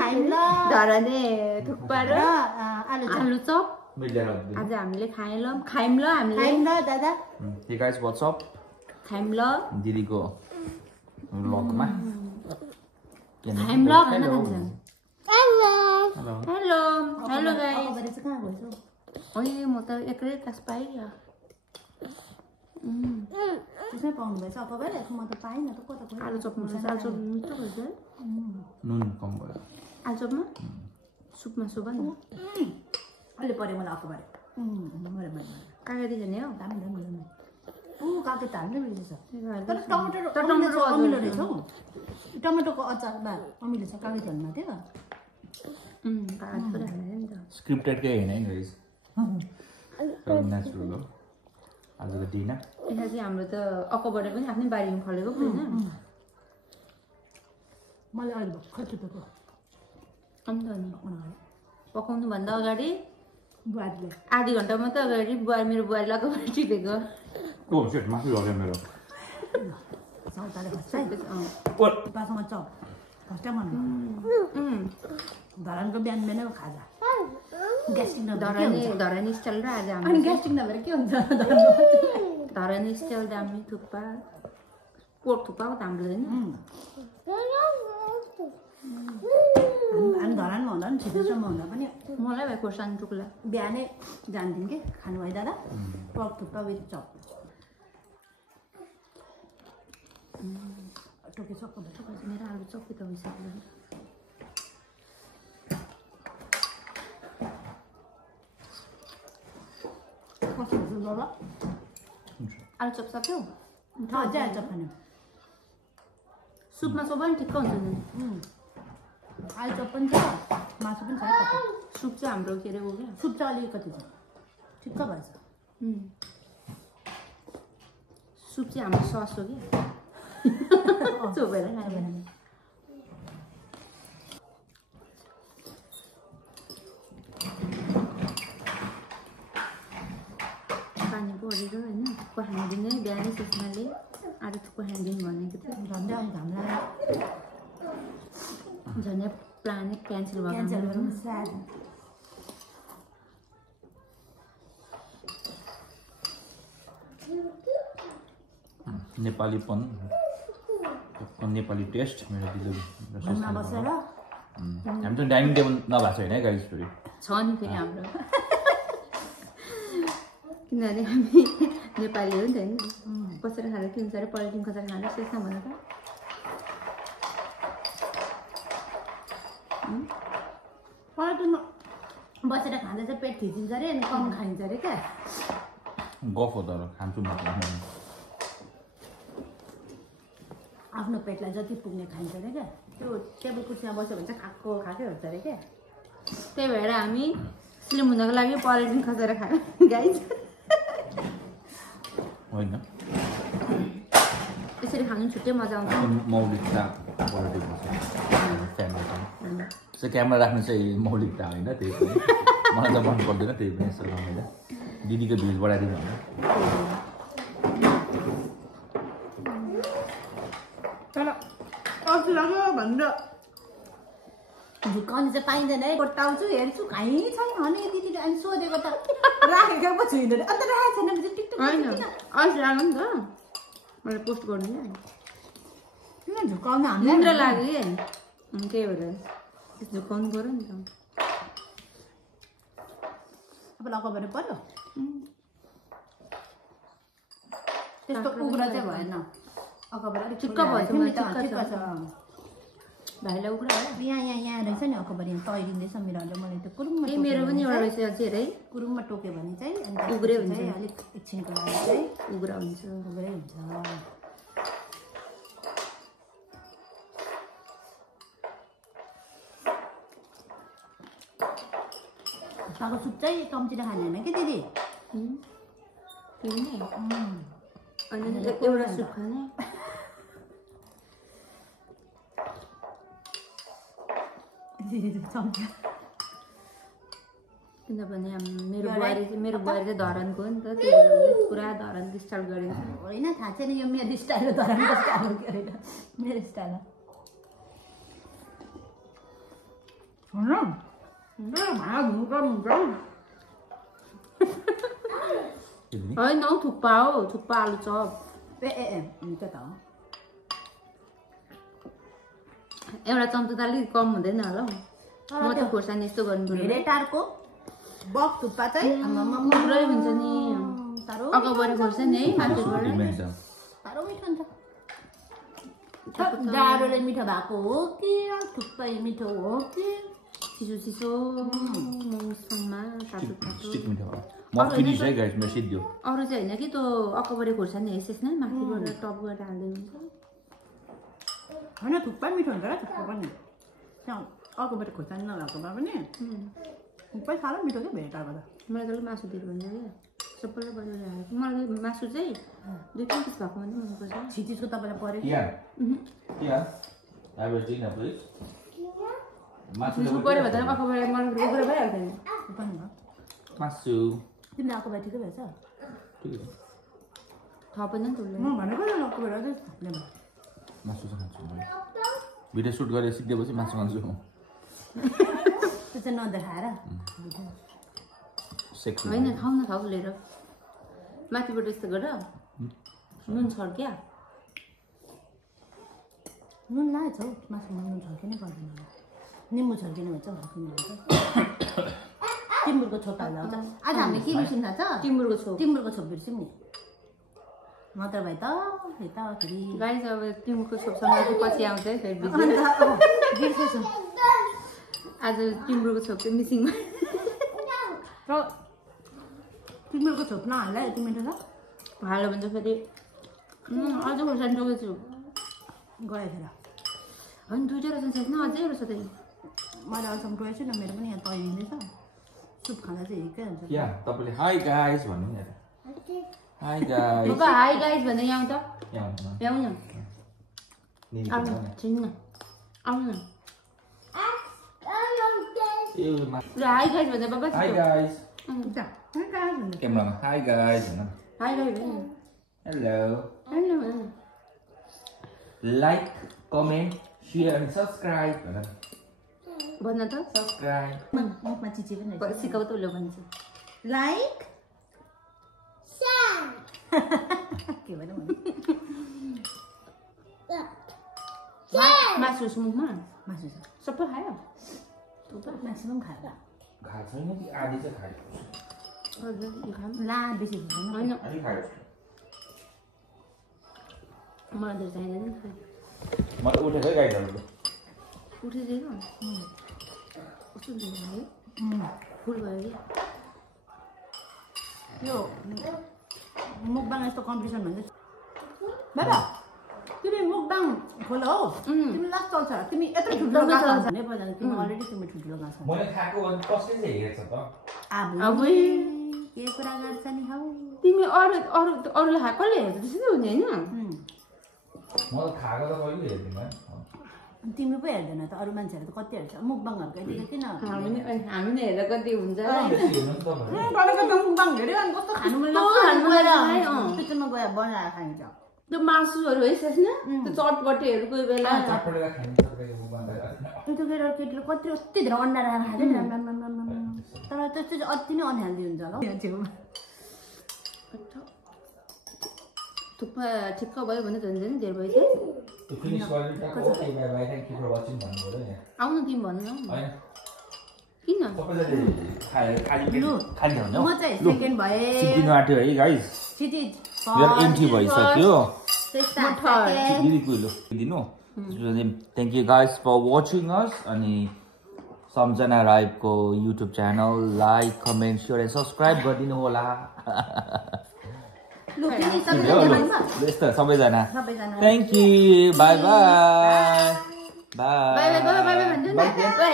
खाइम ल धराने थुक्पा र आलु चप मिलाएर आज हामीले खाइम ल हामीले खाइम ल दादा हे गाइस व्हाट्स अप खाइम ल दिदीको व्लगमा खाइम ल खाना खान्छ हेलो हेलो गाइस अकबरे चाहिँ कहाँ गएछ ओइ म त एक्लै क्लास पाइया त्यसमै पाउनु भएछ अकबरे म त पाइनँ त कता गयो आलु चप मिठो हुन्छ नुन कम भयो आलु चपमा सुपमा सुप नि अहिले पर्यो मलाई अकबरे कागती खाने हो दामी काके त हाल्नै मिल्छ त्यही भएर तर टमाटर अमिलो रहेछ हौ टमाटरको अचारमा अमिलो छ काके हाल्नु थियो कागती पनि हाल्ने नि त स्क्रिप्टेड केही हैन नि गाइस नेचुरल हो आजको दिन यसमा चाहिँ हाम्रो त अकबरे पनि आफ्नै बारीमा फलेको होइन मैले अहिले भर्खर टिपेको अन्त नि पकाउनुभन्दा अगाडि बुहारीले आधी घन्टा मात्रै अगाडि मेरो बुहारीले अकबरे टिपेको ओ सेट माफी गर्नु मेरो सौताले खस्छ पासँग चप खस्टा मन धरानको बिहान बिहानै खाजा ग्यास्ट्रिक धरानी स्टाइल र आज अनि ग्यास्ट्रिक नभएर के हुन्छ धरानी स्टाइल दामी थुक्पा पोर्क थुक्पा हो त हाम्रो होइन हामी धरानमा हुँदा पनि छिटोसम्म हुँदा पनि मलाई भाइ खोर्सानी टुक्ला बिहानै जान्थ्यौँ कि खानु है दादा पोर्क थुक्पा विथ चप टोकिसक्यो मेरो आलु चक्की त भइसक्यो कस्तो हुन्छ दादा आलु चप सक्यो अझै आलु चप खाने सुपमा सबै पनि ठिक्क हुन्छ नि आलु चप पनि छ मासु पनि छ सुप चाहिँ हाम्रो के अरे हो क्या सुप चाहिँ अलिकति छ ठिक्क भएछ सुप चाहिँ हाम्रो सस हो क्या चोपेर खायो पानी परेर होइन थुक्पा खानिदिने बिहानै सुषमाले आज थुक्पा खानिदिनु भनेको थियो झन्डै अलिक घाम लाग्यो झन् प्लानै क्यान्सल भएको नेपालीपन नेपाली टेस्ट मेरो दिदो बसेर हामी त डाइनिङ टेबल नभएको छैन है गाइस फेरि छ नि फेरि हाम्रो किनभने हामी नेपाली हो नि त होइन बसेर खाँदा के हुन्छ अरे पलिटिङ कता खाँदा सोच्न भन त पलिटिङमा बसेर खाँदा चाहिँ पेट थिचिन्छ अरे अनि कम खाइन्छ अरे क्या गफ हो तर खान्छु म आफ्नो पेटलाई जति पुग्ने खाइन्छ अरे क्या त्यो टेबल कुर्सीमा बस्यो भने चाहिँ खाएकै हुन्छ अरे क्या त्यही भएर हामी स्लिम हुनको लागि पलिटिङ खसेर खायो गाइस होइन यसरी खानु छुट्टै मजा आउँछ मौलिकता फ्यामिली क्यामेरा राख्नु चाहिँ मौलिकता होइन त्यही पनि मलाई त मन पर्दैन त्यही पनि यसो रमाइलो दिदीको भ्युज बढाइदिनु होला झुक्काउने चाहिँ पाइँदैन है कोटाउँछु हेर्छु खाइ छैन अनि दिदीले अनि सोधेको त राखेको पो छुइँदैन अन्त राखेको छैन भने चाहिँ टिकटक होइन अस्ति लाग्यो नि त मैले पोस्ट गर्नु किन झुक्काउनु हामीलाई निन्द्रा लाग्यो कि त्यही भएर झुक्काउनु पऱ्यो नि त अब अकबरे पर्यो त्यस्तो उग्र चाहिँ भएन अकबरे अलिक ठिक्क भएछ भाइलाई उग्र भयो यहाँ रहेछ नि अकबरे तैरिँदैछ मेरो अन्त मैले त्यो कुरुममा मेरो पनि एउटा रहेछ अझै है कुरुममा टोक्यो भने चाहिँ अनि उग्रै हुन्छ अलिक एकछिनको लागि चाहिँ उग्र हुन्छ उग्रै हुन्छ खुट्टाको सुप चाहिँ कम्तीले खाने होइन कि दिदी अनि एउटा सुप खाने किनभने मेरो बुहारी चाहिँ धरानको हो नि त त्यही भएर पुरा धरानको स्टाइल गरेको होइन थाहा छैन यो मेरो स्टाइल हो धरानको स्टाइल हो के होइन मेरो स्टाइल हो होइन हौ थुक्पा हो, थुक्पा आलु चप। ए हुन्छ त एउटा चम्चा त अलिक कम हुँदैन होला हौ। म त खोर्सानी यस्तो गर्नु पर्यो। धेरै टारको बक थुक्पा चाहिँ पुरै हुन्छ नि। अगावरी खोर्सानी है मार्केटबाट। साह्रो मिठो हुन्छ। जाडोले मिठो भएको हो कि थुक्पै मिठो हो कि चिसो चिसो मौसममा तातो तातो। अरू चाहिँ होइन कि त्यो अकबरी खोर्सानी हेर्छस् न माथिबाट टप गरेर हाल्दै हुन्छ। होइन थुक्पा मिठो हुन्छ र थुक्पा पनि अर्कोबाट खोर्सानी नभएकोमा पनि थुक्पै साह्रो मिठो क्या भेटाएको त। मलाई त मासु दिएर हुन्छ क्या सबैलाई बनाएर हालेको। मलाई मासु चाहिँ 2-3 पिस भएको मात्रै मनपर्छ। छिटिसको तपाईँलाई पऱ्यो मासु पऱ्यो भने त अकबरी मलाई कुरा भइहाल्छ नि। मासु तिमीले आएको भए ठिकै भएछ। थपेन नि त्यसले। म भनेको नि अर्कोबाट अझै थप्ने भयो। मासु चाहिँ खान्छु म। भिडियो सुट गरेर सिक्देपछि मासु खान्छु म। त्यो चाहिँ नदेखाएर होइन खाउ न खाउ लिएर माथिबाट यस्तो गर नुन छर्क्या नुन लाएछ हौ मासुमा नुन छर्किनै पर्दैन निम्बु छर्किने भन्छ टिम्बुरको छोप हाल्दा हुन्छ। आज हामीले के बिर्सिनु थाहा छ टिम्बुरको छोप बिर्स्यौँ नि नत्र भए त यताखेरि गाइस अब टिम्बुरको छोपसँग पछि आउँछ है फेरि बिर्सेछौँ। आज टिम्बुरको छोप चाहिँ मिसिङ र टिम्बुरको छोप नहाल्दा यति मिठो छ। हाल्यो भने चाहिँ फेरि अझ खोर्सानी टोकेछु गयो खेर होइन 2 रहेछ न अझै रहेछ त्यही। मैले अहिलेसम्म टोकेछु न मेरो पनि यहाँ तैरिँदैछ सुप खाँदा चाहिँ हिर्कै हुन्छ। तपाईँले हाई गाइस भन्नु नि हाई गाइस। बाबा हाई गाइस भन्दै यहाँ त आउनु आउनु छिन्न आउनु हाई गाइस भन्दै बाबा हाई गाइस क्यामेरामा क्यामेरामा हाई गाइस भन। High guys hello hello like comment share and subscribe भन्न त सब्स्क्राइब मुखमा चिची पनि सिकाउ त उसले भन्छ लाइक के भन्नु मासु मुखमा मासु छ सबै खायो म्याक्सिमम खाएर खाएको छैन कि आधी चाहिँ खायो ला बेसी हुँदैन होइन आधी खायो मलाई त चाहिँदैन म त उठेकै गाइडहरू उठिदिएन कस्तो भयो फुल भयो यो मुकबाङ यस्तो कम्पिटिसन भन्छ बाबा तिमी मुकबाङ खोल हौ तिमी लास्ट चल्छ तिमी यत्रो ठुलो गाछ भन्ने पर्दैन तिमी अलरेडी तिमी ठुलो गाछ मैले खाएको अनि कसले चाहिँ हेरेछ त अब के कुरा गर्छ नि हौ तिमी अरूले कसले हेर्छ त्यसै हुने होइन म त खाएको त कहिले हेर्दिनँ तिमी पो हेर्दैन त अरू मान्छेहरू त कति हेर्छ मुकबाङहरूको यतिकै किन हामी नै हेरेर कति हुन्छ मुकबाङ हेऱ्यो अनि कस्तो खानु मन लाग्छ किचनमा गएर बनाएर खाइन्छ त्यो मासुहरू है न त्यो चटपटेहरू कोही बेला त्यो केटीले कति कति धेरै अन्डा राखेर खाँदैन तर त्यो चाहिँ अति नै अनहेल्दी हुन्छ होला थुक्पा ठिक्क भयो भने झन् झन् धेरै भएछ आउनु तिमी भन्नु न किन म चाहिँ सेकेन्ड भएँ आँट्यो है गाइस एन्ट्री भइसक्यो दिनु thank you guys for watching us अनि सम्झना राईको YouTube channel like comment share and subscribe गरिदिनु होला यस्तो सबैजना thank you bye bye bye by